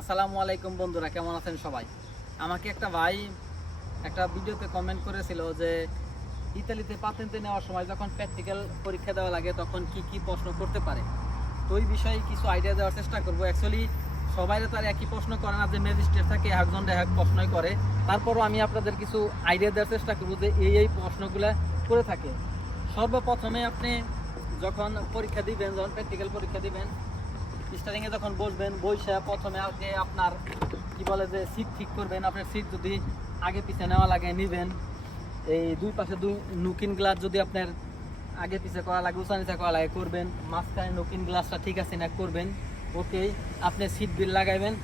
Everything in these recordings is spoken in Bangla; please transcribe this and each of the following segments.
আসসালামু আলাইকুম বন্ধুরা, কেমন আছেন সবাই? আমাকে একটা ভাই একটা ভিডিওতে কমেন্ট করেছিল যে ইতালিতে পাতেন্তে নেওয়ার সময় যখন প্র্যাকটিক্যাল পরীক্ষা দেওয়া লাগে তখন কি কি প্রশ্ন করতে পারে? তো ওই বিষয়ে কিছু আইডিয়া দেওয়ার চেষ্টা করব। অ্যাকচুয়ালি সবাই তার একই প্রশ্ন করে না যে ম্যাজিস্ট্রেট থাকে, একজন এক প্রশ্নই করে। তারপরও আমি আপনাদের কিছু আইডিয়া দেওয়ার চেষ্টা করব যে এই এই প্রশ্নগুলো করে থাকে। সর্বপ্রথমে আপনি যখন পরীক্ষা দিবেন, যখন প্র্যাকটিক্যাল পরীক্ষা দিবেন স্টারিংয়ে যখন বসবেন, বইসা প্রথমে আগে আপনার, কি বলে যে সিট ঠিক করবেন। আপনার সিট যদি আগে পিছে নেওয়া লাগে, নিবেন। এই দুই পাশে দুই নুকিন গ্লাস যদি আপনার আগে পিছে করা লাগে, উঁচা নিচা করা লাগে, করবেন। মাঝখানে নুকিন গ্লাসটা ঠিক আছে না, করবেন। ওকে আপনি সিট বেল্ট লাগাইবেন।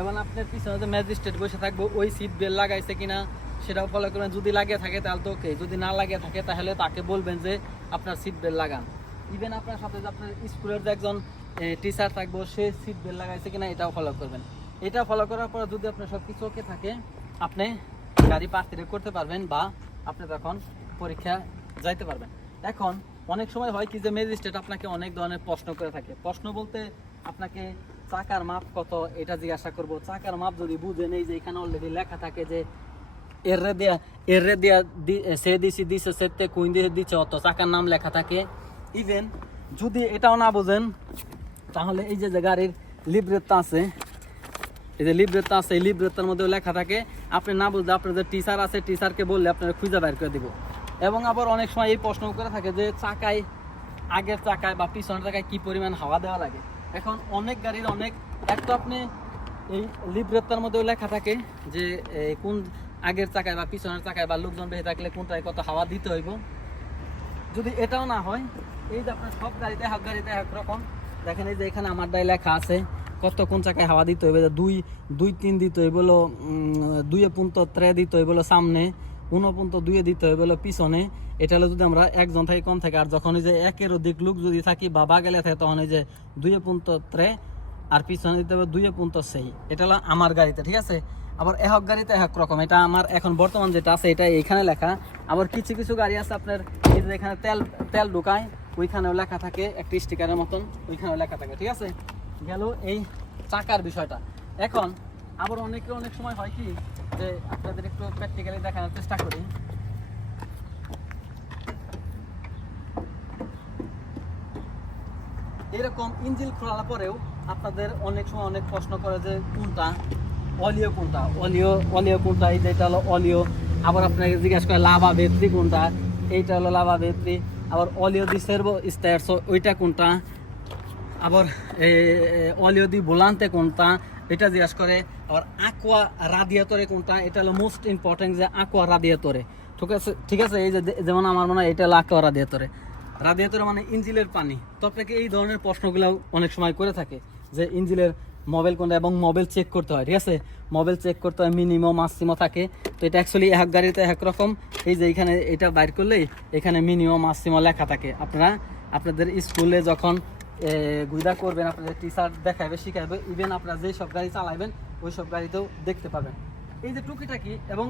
এবং আপনার পিছনে যে ম্যাজিস্ট্রেট বসে থাকব, ওই সিট বেল্ট লাগাইছে কিনা সেটাও ফলো করবেন। যদি লাগিয়ে থাকে, তাহলে তো ওকে যদি না লাগিয়ে থাকে, তাহলে তাকে বলবেন যে, আপনার সিট বেল্ট লাগান। ইভেন আপনার সাথে আপনার স্কুলের যে একজন টিচার থাকব, সে সিট বেল্ট লাগাইছে কিনা এটাও ফলো করবেন। এটা ফলো করার পর যদি আপনার সব কিছু ওকে থাকে, আপনি গাড়ি পার্টিরে করতে পারবেন বা আপনি তখন পরীক্ষা যাইতে পারবেন। এখন অনেক সময় হয় কি যে ম্যাজিস্ট্রেট আপনাকে অনেক ধরনের প্রশ্ন করে থাকে। প্রশ্ন বলতে আপনাকে চাকার মাপ কত, এটা জিজ্ঞাসা করব। চাকার মাপ যদি বুঝেন, এই যে এখানে অলরেডি লেখা থাকে যে এররে দিয়া এররে দিয়া সে দিছি, দিছে সেতে কুইন দিয়ে দিচ্ছে অত চাকার নাম লেখা থাকে। ইভেন যদি এটাও না বোঝেন, তাহলে এই যে যে গাড়ির লিব্রেত্তা আছে, এই যে লিব্রেত্তা আছে, এই লিব্রেত্তার মধ্যেও লেখা থাকে, আপনি না বুঝলে আপনার যে টিচার আছে টিচারকে বললে আপনার খুঁজে বের করে দিব। এবং আবার অনেক সময় এই প্রশ্ন করে থাকে যে চাকায়, আগের চাকায় বা পিছনের চাকায় কি পরিমাণ হাওয়া দেওয়া লাগে। এখন অনেক গাড়ির অনেক, একটা আপনি এই লিব্রেত্তার মধ্যেও লেখা থাকে যে কোন আগের চাকায় বা পিছনের চাকায় বা লোকজন বেশি থাকলে কোনটায় কত হাওয়া দিতে হইব। যদি এটাও না হয়, এই যে আপনার সব গাড়িতে, হাফ গাড়িতে একরকম দেখেন এই যে এখানে আমার ডাই লেখা আছে, কত কোন চাকায় হাওয়া দিতে হইবে দুই দুই তিন দিতে হইব দুইয়ে পুন্ত ত্রে দিতে হইব সামনে উনপন্ত দুইয়ে দিতে হইব পিছনে, এটা হলো যদি আমরা একজন থেকে কম থাকে, আর যখন ওই যে একের অধিক লোক যদি থাকি বা বাগেলে থাকে, তখন এই যে দুইয়ে পুন্ত ত্রে আর পিছনে দিতে হবে দুইয়ে পুন্ত সেই। এটা হলো আমার গাড়িতে, ঠিক আছে? আবার এহক গাড়িতে এক রকম। এটা আমার এখন বর্তমান যেটা আছে, এটা এখানে লেখা। আবার কিছু কিছু গাড়ি আছে আপনার এখানে তেল তেল ঢুকায়, ওইখানেও লেখা থাকে, একটি স্টিকারের মতন, ওইখানেও লেখা থাকে, ঠিক আছে? গেল এই চাকার বিষয়টা। এখন, আবার অনেকের অনেক সময় হয় কি, যে আপনাদের একটু প্র্যাকটিক্যালি দেখানোর চেষ্টা করি। এরকম ইঞ্জিল খোলার পরেও আপনাদের অনেক সময় অনেক প্রশ্ন করে যে কোনটা অলিও কোনটা? অলিও অলিও কোনটা? এই যেটা হলো অলিও। আবার আপনাকে জিজ্ঞাসা করে লাভা ভেত্রি কোনটা? এইটা হলো লাভা ভেত্রি আবার অলিও দি সেরবো স্টায়ারস ওইটা কোনটা? আবার অলিও দি বোলান্তে কোনটা? এটা জিজ্ঞাসা করে। আবার aqua রাদিয়াতরে কোনটা? এটা হলো মোস্ট ইম্পর্টেন্ট যে aqua রাদিয়াতরে। ঠিক আছে? ঠিক আছে? এই যে যেমন আমার মনে হয় এটা হলো aqua রাদিয়াতরে। রাদিয়াতরে মানে ইঞ্জিলের পানি। তো আপনাকে এই ধরনের প্রশ্নগুলো অনেক সময় করে থাকে। যে ইঞ্জিলের মোবাইল কোনটা এবং মোবাইল চেক করতে হয়, ঠিক আছে? মোবাইল চেক করতে হয় মিনিমাম মাসিমো থাকে। তো এটা অ্যাকচুয়ালি এক গাড়িতে এক রকম। এই যে এখানে এটা বাইর করলেই এখানে মিনিমাম মাসিমো লেখা থাকে। আপনারা, আপনাদের স্কুলে যখন গুইদা করবেন, আপনাদের টিচার দেখাবে শিখাবে ইভেন আপনারা যেই সব গাড়ি চালাবেন ওই সব গাড়িতেও দেখতে পাবেন। এই যে টুকিটাকি এবং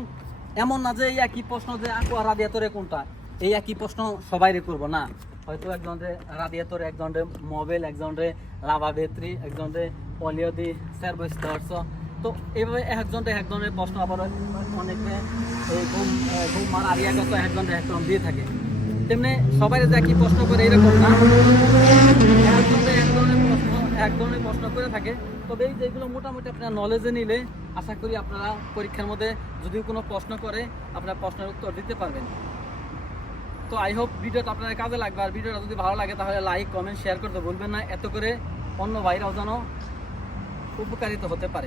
এমন না যে এই একই প্রশ্ন যে আকু আর রাদিয়াতরে কোনটা? এই একই প্রশ্ন সবাইরে করব না। হয়তো একজন রে রাদিয়াতরে একজন রে মোবাইল একজন রে লাভা বেত্রি একজন রে পলিও দি সার্ভিস দর্শ তো এইভাবে একজন রে একজনের প্রশ্ন আবার অনেকে এই ঘুম ঘুম মার আরিয়া রে একজন দিয়ে থাকে। তেমনি সবাই যে একই প্রশ্ন করে এরকম না। এক ধরনের এক ধরনের প্রশ্ন, এক ধরনের প্রশ্ন করে থাকে। তবে এই যেগুলো মোটামুটি আপনার নলেজে নিলে, আশা করি আপনারা পরীক্ষার মধ্যে যদি কোনো প্রশ্ন করে, আপনারা প্রশ্নের উত্তর দিতে পারবেন। তো আই হোপ ভিডিওটা আপনাদের কাজে লাগবে। আর ভিডিওটা যদি ভালো লাগে, তাহলে লাইক কমেন্ট শেয়ার করতে বলবেন না। এত করে অন্য ভাইরাও যেন উপকারিত হতে পারে।